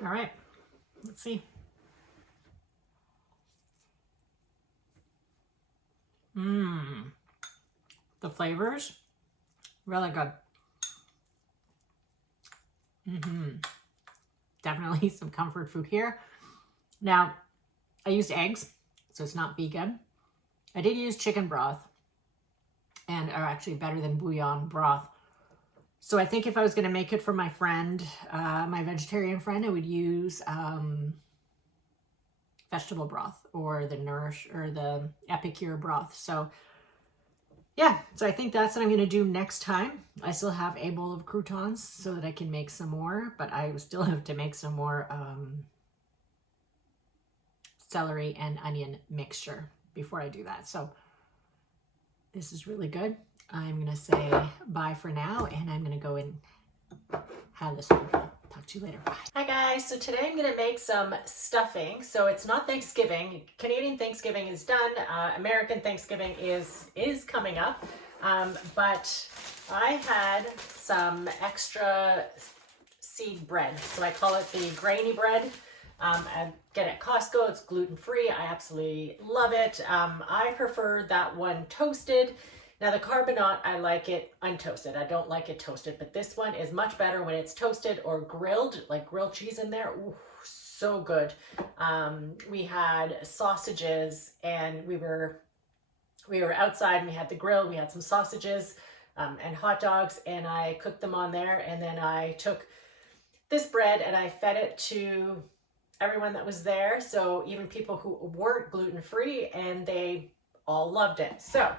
All right, let's see. The flavors, really good. Definitely some comfort food here. Now, I used eggs, so it's not vegan. I did use chicken broth, and are actually better than bouillon broth. So I think if I was going to make it for my friend, my vegetarian friend, I would use vegetable broth or the Nourish or the Epicure broth. So yeah, so I think that's what I'm going to do next time. I still have a bowl of croutons so that I can make some more, but I still have to make some more celery and onion mixture before I do that. So this is really good. I'm going to say bye for now, and I'm going to go and have this one. Talk to you later. Bye. Hi guys, so today I'm going to make some stuffing. So it's not Thanksgiving. Canadian Thanksgiving is done. American Thanksgiving is coming up. But I had some extra seed bread. So I call it the grainy bread. I get it at Costco. It's gluten-free. I absolutely love it. I prefer that one toasted. Now the carbonate, I like it untoasted. I don't like it toasted, but this one is much better when it's toasted or grilled, like grilled cheese in there. Ooh, so good. We had sausages, and we were outside, and we had the grill. We had some sausages and hot dogs, and I cooked them on there. And then I took this bread and I fed it to everyone that was there. So even people who weren't gluten-free, and they all loved it. So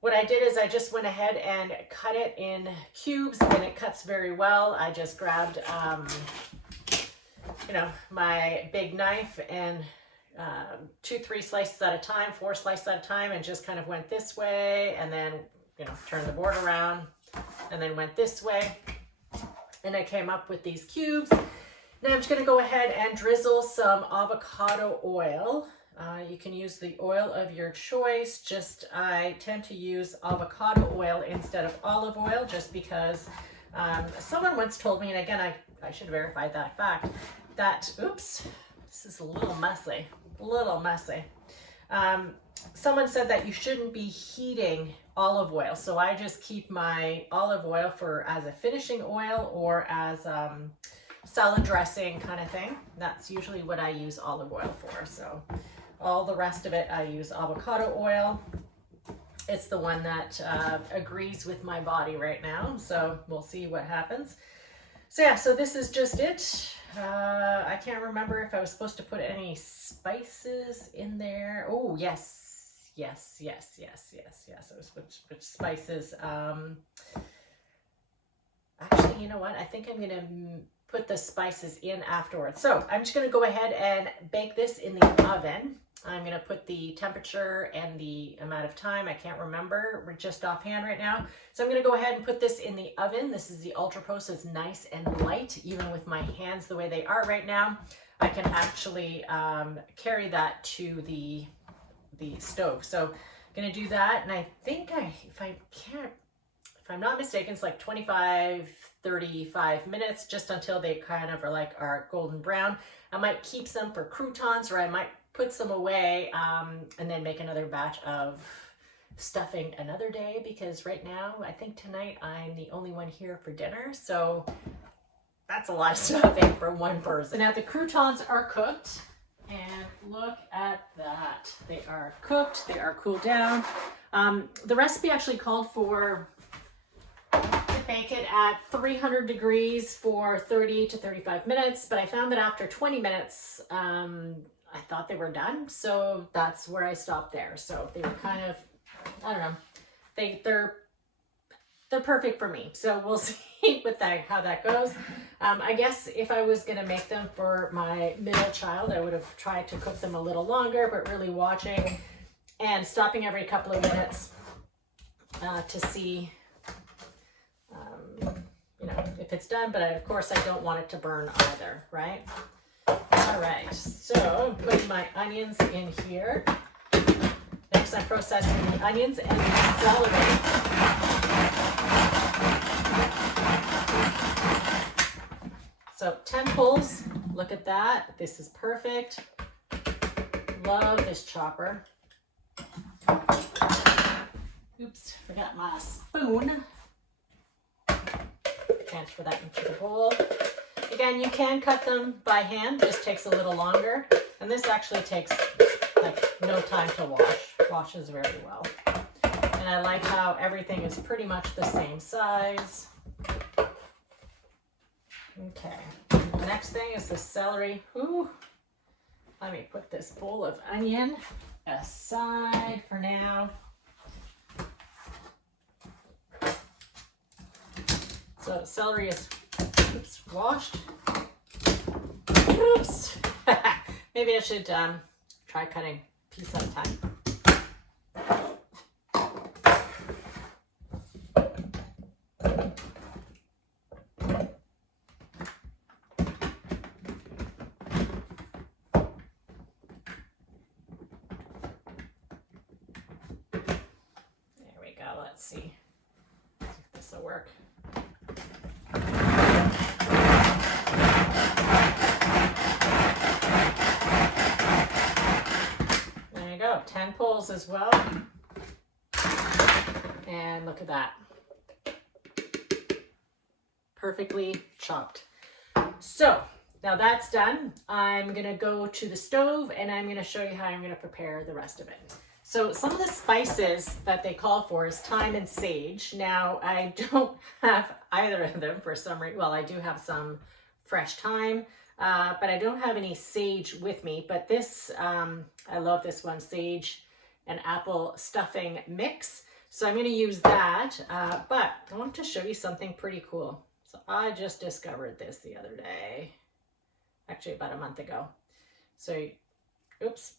what I did is I just went ahead and cut it in cubes, and it cuts very well. I just grabbed, you know, my big knife and 2-3 slices at a time, 4 slices at a time, and just kind of went this way, and then, you know, turned the board around, and then went this way, and I came up with these cubes. Now I'm just going to go ahead and drizzle some avocado oil. You can use the oil of your choice. Just I tend to use avocado oil instead of olive oil, just because someone once told me, and again, I should verify that fact, that, oops, this is a little messy. Someone said that you shouldn't be heating olive oil. So I just keep my olive oil for as a finishing oil or as salad dressing kind of thing. That's usually what I use olive oil for. So all the rest of it, I use avocado oil. It's the one that agrees with my body right now. So we'll see what happens. So yeah, so this is just it. I can't remember if I was supposed to put any spices in there. Oh, yes. I was put spices. Actually, you know what? I think I'm going to put the spices in afterwards. So I'm just going to go ahead and bake this in the oven. I'm going to put the temperature and the amount of time. I can't remember. We're just offhand right now. So I'm going to go ahead and put this in the oven. This is the Ultra Pro, so it's nice and light. Even with my hands the way they are right now, I can actually carry that to the stove. So I'm going to do that. And I think if I'm not mistaken, it's like 35 minutes, just until they kind of are golden brown. I might keep some for croutons, or I might put some away and then make another batch of stuffing another day, because right now, I think tonight I'm the only one here for dinner. So that's a lot of stuffing for one person. Now the croutons are cooked, and look at that. They are cooked, they are cooled down. The recipe actually called for bake it at 300 degrees for 30 to 35 minutes, but I found that after 20 minutes, I thought they were done, so that's where I stopped there. So they were kind of, I don't know, they're perfect for me. So we'll see with that how that goes. I guess if I was gonna make them for my middle child, I would have tried to cook them a little longer, but really watching and stopping every couple of minutes to see you know, if it's done, but of course I don't want it to burn either, right? All right, so I'm putting my onions in here. Next, I'm processing the onions and the celery. So 10 pulls, look at that. This is perfect. Love this chopper. Oops, forgot my spoon. Transfer that into the bowl. Again, you can cut them by hand, just takes a little longer. And this actually takes like no time to wash. Washes very well. And I like how everything is pretty much the same size. Okay, the next thing is the celery. Ooh. Let me put this bowl of onion aside for now. So celery is washed. Oops. Maybe I should try cutting piece at a time. There we go. Let's see if this will work. There you go, 10 pulls as well. And look at that. Perfectly chopped. So now that's done. I'm gonna go to the stove and I'm gonna show you how I'm gonna prepare the rest of it. So some of the spices that they call for is thyme and sage. Now I don't have either of them for some reason. Well, I do have some fresh thyme, but I don't have any sage with me. But this, I love this one, sage and apple stuffing mix. So I'm gonna use that, but I want to show you something pretty cool. So I just discovered this the other day, actually about a month ago. So, oops,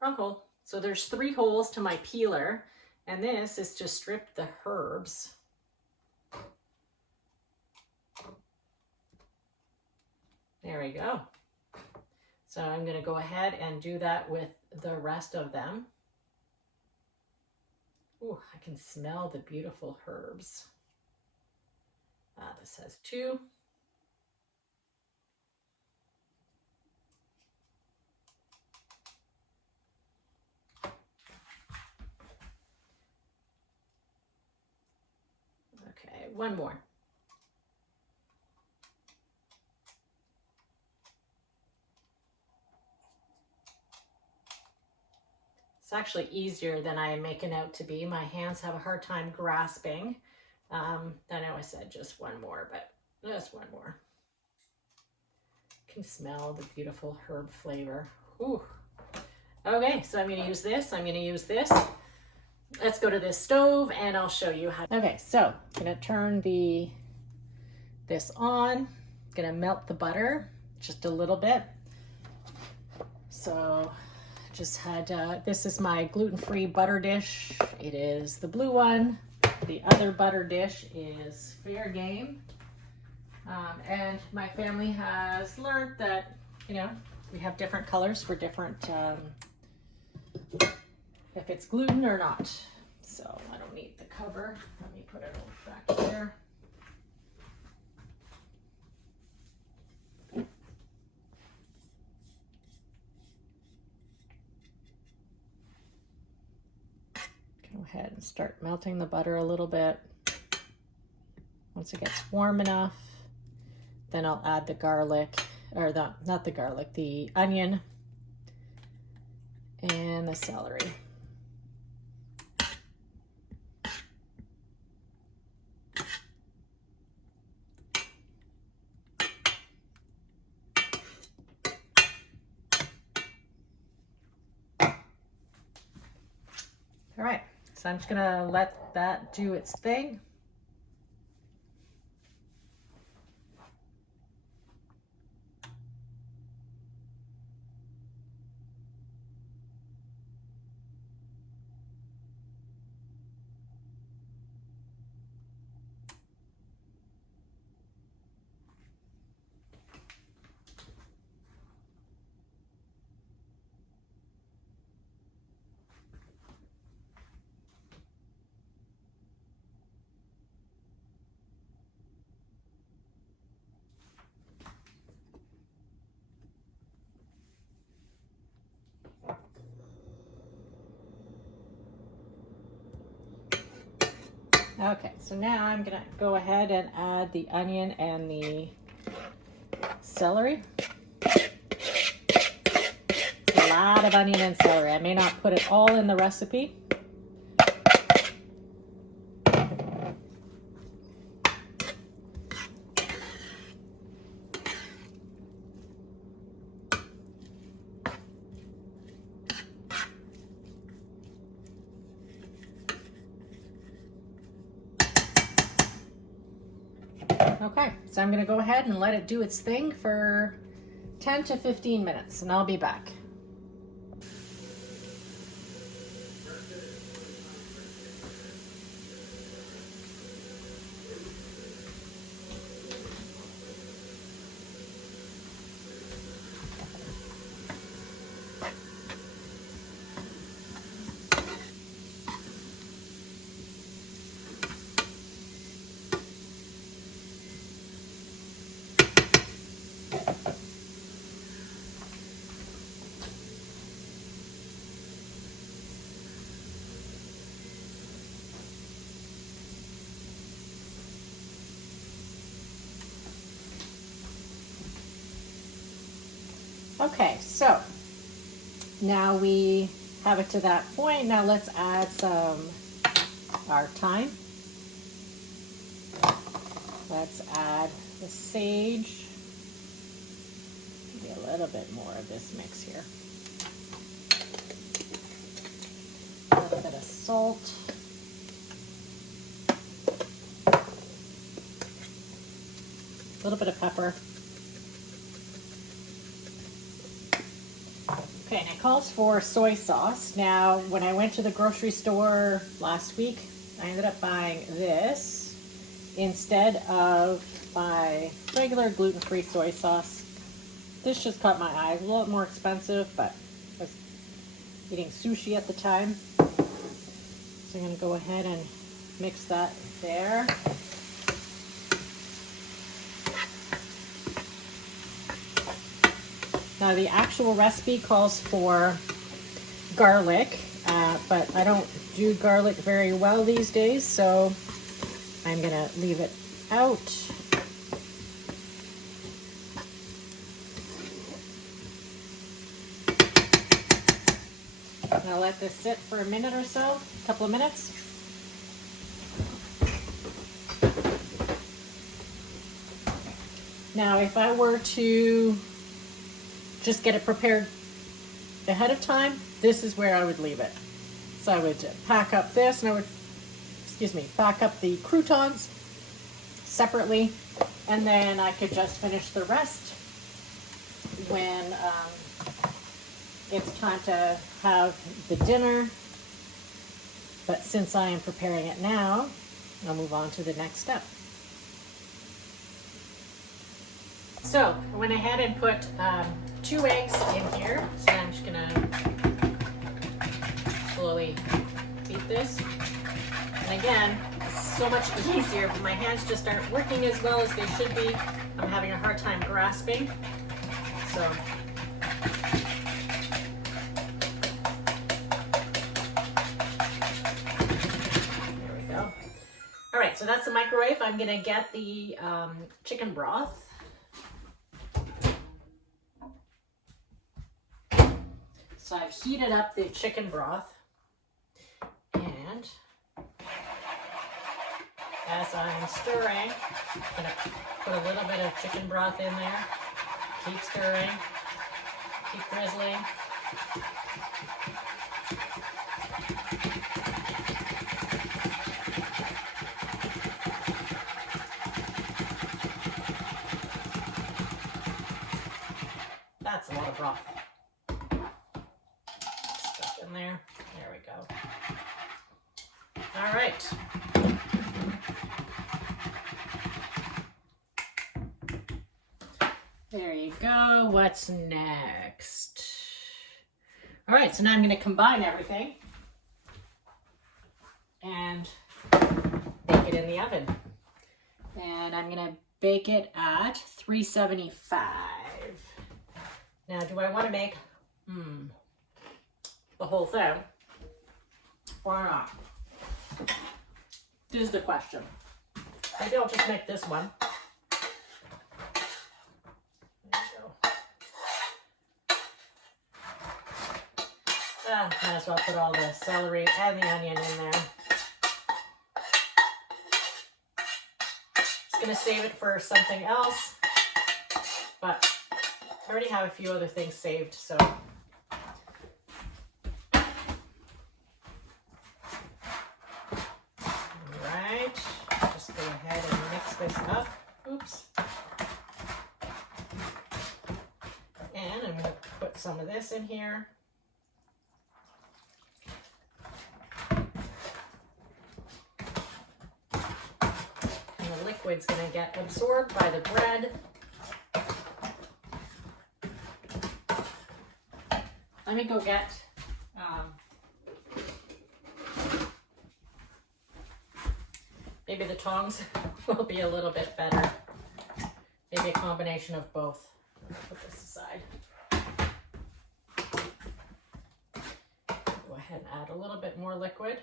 wrong hole. So there's 3 holes to my peeler, and this is to strip the herbs. There we go. So I'm gonna go ahead and do that with the rest of them. Ooh, I can smell the beautiful herbs. This has 2. Okay, 1 more. It's actually easier than I am making out to be. My hands have a hard time grasping. I know I said just 1 more, but just 1 more. You can smell the beautiful herb flavor. Ooh. Okay, so I'm gonna use this. Let's go to this stove and I'll show you how. Okay, so I'm gonna turn this on. Gonna melt the butter just a little bit. So just had, this is my gluten-free butter dish. It is the blue one. The other butter dish is Fair Game. And my family has learned that, you know, we have different colors for different, if it's gluten or not. So I don't need the cover. Let me put it back here. Go ahead and start melting the butter a little bit. Once it gets warm enough, then I'll add the garlic, or not the garlic, the onion and the celery. All right, so I'm just gonna let that do its thing. Okay, so now I'm gonna go ahead and add the onion and the celery. A lot of onion and celery. I may not put it all in the recipe. Okay, so I'm gonna go ahead and let it do its thing for 10 to 15 minutes, and I'll be back. Okay, so now we have it to that point. Now let's add our thyme. Let's add the sage. Maybe a little bit more of this mix here. A little bit of salt. A little bit of pepper. Okay, and it calls for soy sauce. Now, when I went to the grocery store last week, I ended up buying this instead of my regular gluten-free soy sauce. This just caught my eye. It's a little more expensive, but I was eating sushi at the time. So I'm going to go ahead and mix that there. Now the actual recipe calls for garlic, but I don't do garlic very well these days, so I'm gonna leave it out. I'll let this sit for a minute or so, a couple of minutes. Now if I were to just get it prepared ahead of time, this is where I would leave it. So I would pack up this, and I would, pack up the croutons separately, and then I could just finish the rest when it's time to have the dinner. But since I am preparing it now, I'll move on to the next step. So I went ahead and put 2 eggs in here. So I'm just gonna slowly beat this. And again, it's so much easier, but my hands just aren't working as well as they should be. I'm having a hard time grasping. So there we go. All right, so that's the microwave. I'm gonna get the chicken broth. So I've heated up the chicken broth, and as I'm stirring, I'm gonna put a little bit of chicken broth in there. Keep stirring, keep drizzling. That's a lot of broth. In there. There we go. All right. There you go. What's next? All right, so now I'm going to combine everything and bake it in the oven. And I'm going to bake it at 375. Now, do I want to make the whole thing or not? is the question. Maybe I'll just make this one. There you go. Might as well put all the celery and the onion in there. Just gonna save it for something else, but I already have a few other things saved, so. Alright, just go ahead and mix this up. Oops. And I'm gonna put some of this in here. Liquid's going to get absorbed by the bread. Let me go get maybe the tongs will be a little bit better. Maybe a combination of both. Put this aside. Go ahead and add a little bit more liquid.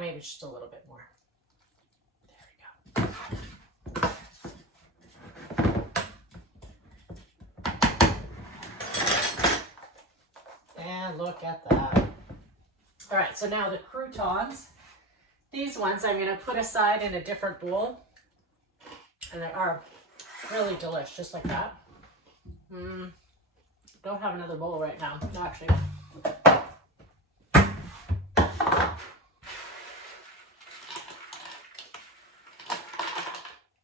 Maybe just a little bit more. There we go. And look at that. All right, so now the croutons. These ones I'm going to put aside in a different bowl. And they are really delicious, just like that. Don't have another bowl right now. No, actually.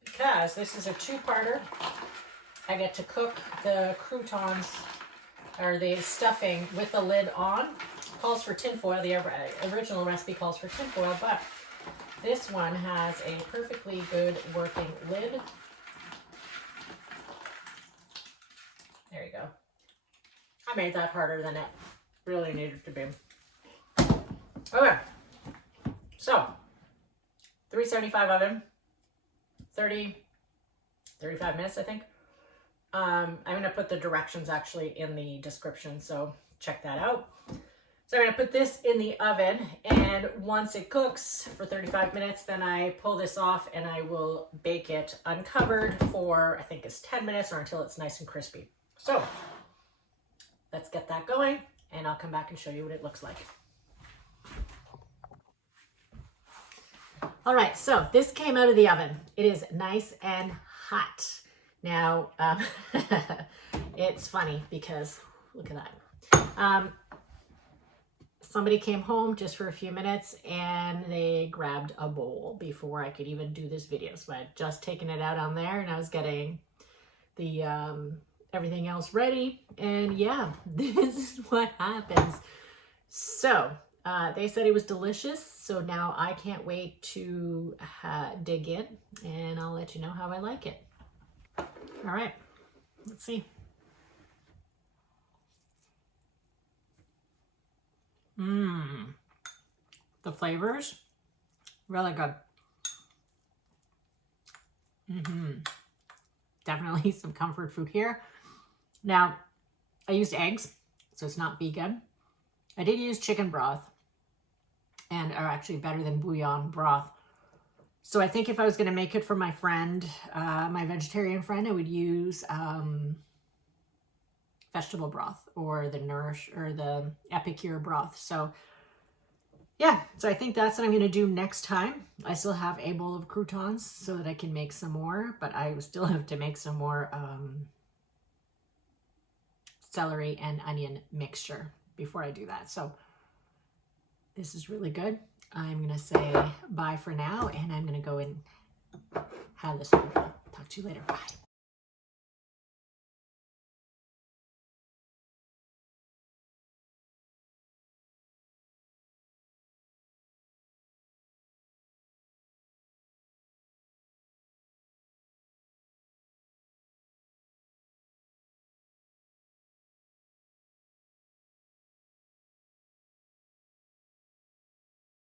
Because this is a two-parter, I get to cook the croutons or the stuffing with the lid on. It calls for tinfoil. The original recipe calls for tinfoil, but this one has a perfectly good working lid. There you go. I made that harder than it really needed to be. Okay, so 375 oven. 35 minutes, I think. I'm going to put the directions actually in the description, so check that out. So I'm going to put this in the oven, and once it cooks for 35 minutes, then I pull this off and I will bake it uncovered for, I think it's 10 minutes or until it's nice and crispy. So let's get that going, and I'll come back and show you what it looks like. All right, so this came out of the oven. It is nice and hot. Now, it's funny because, look at that. Somebody came home just for a few minutes and they grabbed a bowl before I could even do this video. So I had just taken it out on there and I was getting the everything else ready. And yeah, this is what happens. So they said it was delicious, so now I can't wait to dig in, and I'll let you know how I like it. All right, let's see. The flavors, really good. Definitely some comfort food here. Now, I used eggs, so it's not vegan. I did use chicken broth, and are actually better than bouillon broth. So I think if I was going to make it for my friend, my vegetarian friend, I would use vegetable broth or the Nourish or the Epicure broth. So yeah, so I think that's what I'm going to do next time. I still have a bowl of croutons so that I can make some more, but I still have to make some more celery and onion mixture before I do that. So this is really good. I'm going to say bye for now, and I'm going to go and have this one. Talk to you later. Bye.